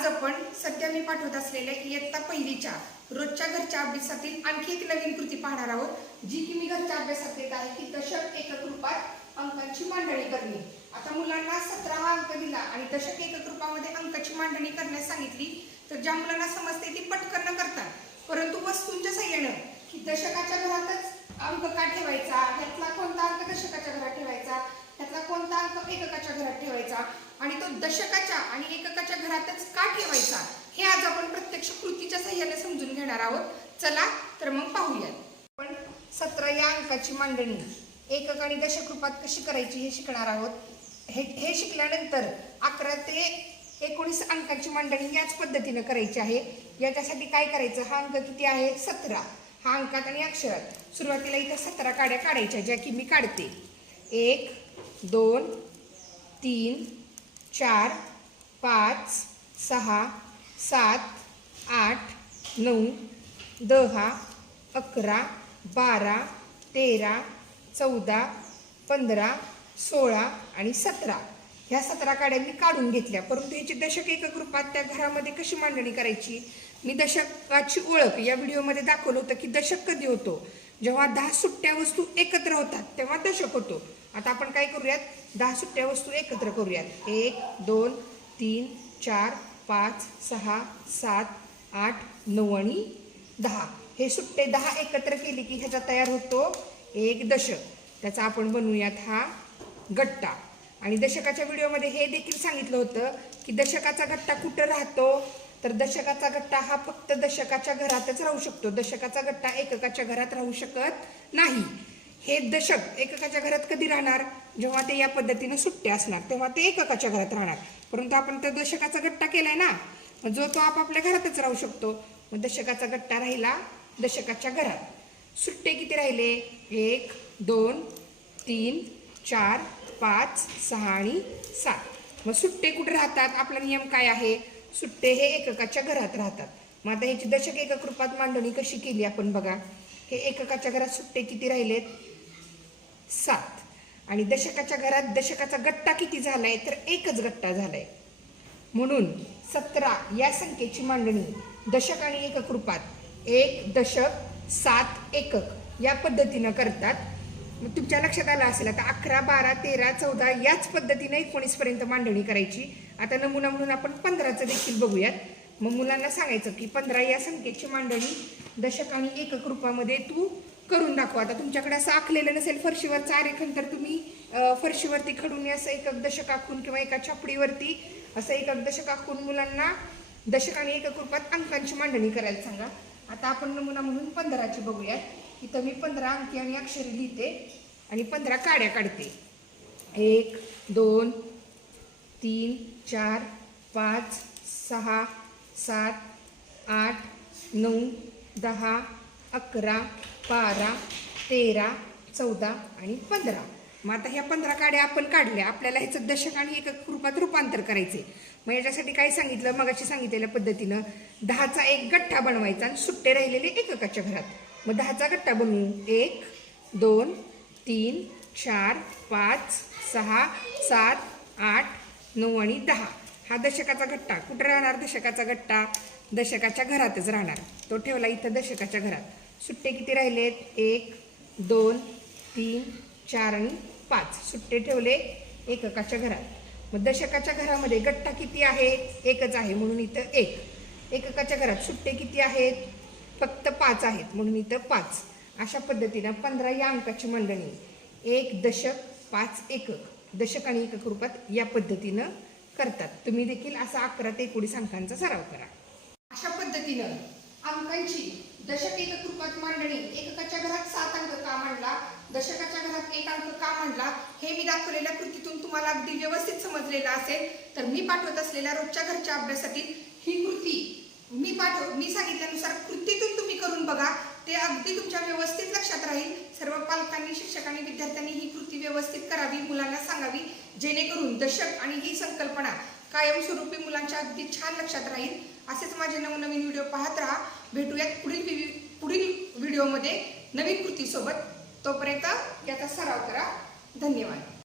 आज आपण सध्या मी पाठवत असलेल्या इयत्ता पहिलीच्या रोजच्या घरच्या अभ्यासातील आणखी एक नवीन कृती पाहणार आहोत जी की मी घरच्या अभ्यासात देत आहे की दशक एकक रूपात अंकांची मांडणी करणे. आता मुलांना सतरा हा अंक दिला आणि दशक एकक रूपामध्ये अंकाची मांडणी करण्यास सांगितली तर ज्या मुलांना समजते ती पटकन करतात परंतु वस्तूंच्या सहाय्यानं की दशकाच्या घरातच अंक का ठेवायचा ह्यातला कोणता अंक दशकाच्या घरात ठेवायचा ह्यातला कोणता अंक एककाच्या घरात ठेवायचा आणि तो दशकाच्या आणि एककाच्या घरातच का ठेवायचा? हे आज आपण प्रत्यक्ष कृतीच्या सहाय्याने समजून घेणार आहोत. चला तर मग पाहूयात. आपण सतरा या अंकाची मांडणी एकक आणि दशक रूपात कशी करायची हे शिकणार आहोत. हे हे शिकल्यानंतर अकरा ते एकोणीस अंकाची मांडणी याच पद्धतीनं करायची आहे. याच्यासाठी काय करायचं? हा अंक किती आहे? सतरा. हा अंकात आणि अक्षरात. सुरुवातीला इथं सतरा काड्या काढायच्या ज्या की मी काढते. एक दोन तीन चार पाच सहा सात आठ नऊ दहा अकरा बारा तेरा चौदा पंधरा सोळा आणि सतरा. ह्या सतरा काड्या मी काढून घेतल्या. परंतु ह्याची दशक एकक रूपात त्या घरामध्ये कशी मांडणी करायची? मी दशकाची ओळख या व्हिडिओमध्ये दाखवलं होतं की दशक कधी होतो? जेव्हा दहा सुट्ट्या वस्तू एकत्र होतात तेव्हा दशक होतो आता आपण काय करूयात? दहा सुट्ट्या वस्तू एकत्र करूयात. एक दोन तीन चार पाच सहा सात आठ नऊ आणि दहा. हे सुट्टे दहा एकत्र केले की ह्याचा तयार होतो एक दशक. त्याचा आपण बनवूयात हा गट्टा. आणि दशकाच्या व्हिडिओमध्ये हे देखील सांगितलं होतं की दशकाचा गट्टा कुठं राहतो? तर दशकाचा गट्टा हा फक्त दशकाच्या घरातच राहू शकतो. दशकाचा गट्टा एककाच्या घरात राहू शकत नाही. हे दशक एककाच्या घरात कधी राहणार? जेव्हा ते या पद्धतीनं सुट्टे असणार तेव्हा ते एककाच्या घरात राहणार. परंतु आपण तर दशकाचा गट्टा केलाय ना जो तो आपापल्या घरातच राहू शकतो. मग दशकाचा गट्टा राहिला दशकाच्या घरात. सुट्टे किती राहिले? एक दोन तीन चार पाच सहा आणि सात. मग सुट्टे कुठे राहतात? आपला नियम काय आहे? सुट्टे हे एककाच्या घरात राहतात. मग आता ह्याची दशक एकक रूपात मांडणी कशी केली आपण बघा. हे एककाच्या घरात सुट्टे किती राहिलेत? सात. आणि दशकाच्या घरात दशकाचा गट्टा किती झालाय? तर एकच गट्टा झालाय. म्हणून सतरा या संख्येची मांडणी दशक आणि एकक रूपात एक दशक सात एकक या पद्धतीनं करतात. मग तुमच्या लक्षात आलं असेल आता अकरा बारा तेरा चौदा याच पद्धतीने एकोणीसपर्यंत मांडणी करायची. आता नमुना म्हणून आपण पंधराचं देखील बघूयात. मग मुलांना सांगायचं की पंधरा या संख्येची मांडणी दशक आणि एकक रूपामध्ये तू करून दाखवा. आता तुमच्याकडे असं आखलेलं नसेल फरशीवरचं आरेखन तर तुम्ही फरशीवरती खडून असं एकक दशक आखून किंवा एका छापडीवरती असं एकक दशक आखून मुलांना दशक आणि एकक रूपात अंकांची मांडणी करायला सांगा. आता आपण नमुना म्हणून पंधराची बघूयात. इथं मी पंधरा अंकी आणि अक्षरे लिहिते. आणि पंधरा काड्या काढते. एक दोन तीन चार पाच सहा सात आठ नऊ दहा अकरा बारा तेरा चौदा आणि पंधरा. मग आता ह्या पंधरा काड्या आपण काढल्या. आपल्याला ह्याचं दशक आणि एकक रूपात रूपांतर करायचे मग याच्यासाठी काय सांगितलं? मगाशी सांगितलेल्या पद्धतीनं दहाचा एक गठ्ठा बनवायचा आणि सुट्टे राहिलेले एककाच्या घरात. मग दहाचा गट्टा बनवू. एक दोन तीन चार पाच सहा सात आठ नऊ आणि दहा. हा दशकाचा गट्टा कुठं राहणार दशकाचा गट्टा दशकाच्या घरातच राहणार. तो ठेवला इथं दशकाच्या घरात. सुट्टे किती राहिलेत? एक दोन तीन चार आणि पाच. सुट्टे ठेवले एककाच्या घरात. मग दशकाच्या घरामध्ये गट्टा किती आहे? एकच आहे म्हणून इथं एक. एककाच्या घरात सुट्टे किती आहेत? फक्त पाच आहेत म्हणून इथं पाच. अशा पद्धतीनं पंधरा या अंकाची मांडणी. एक दशक पाच एकक. दशक आणि एकक रूपात या पद्धतीनं करतात. तुम्ही देखील असा अकरा ते एकोणीस अंकांचा सराव करा. अशा पद्धतीनं अंकांची दशक एकक रूपात मांडणी. एककाच्या घरात सात अंक का मांडला? दशकाच्या घरात एक अंक का मांडला? हे मी दाखवलेल्या कृतीतून तुम्हाला अगदी व्यवस्थित समजलेलं असेल. तर मी पाठवत असलेल्या रोजच्या घरच्या अभ्यासातील ही कृती मी पाठव मी सांगितलं कृतीतून तुम्ही करून बघा ते अगदी तुमच्या व्यवस्थित लक्षात राहील सर्व पालकांनी शिक्षकांनी विद्यार्थ्यांनी ही कृती व्यवस्थित करावी मुलांना सांगावी जेणेकरून दशक आणि ही संकल्पना कायमस्वरूपी मुलांच्या अगदी छान लक्षात राहील. असेच माझे नवनवीन व्हिडिओ पाहत राहा. भेटूयात पुढील पुढील व्हिडिओमध्ये नवीन कृतीसोबत. तोपर्यंत याचा सराव करा. धन्यवाद.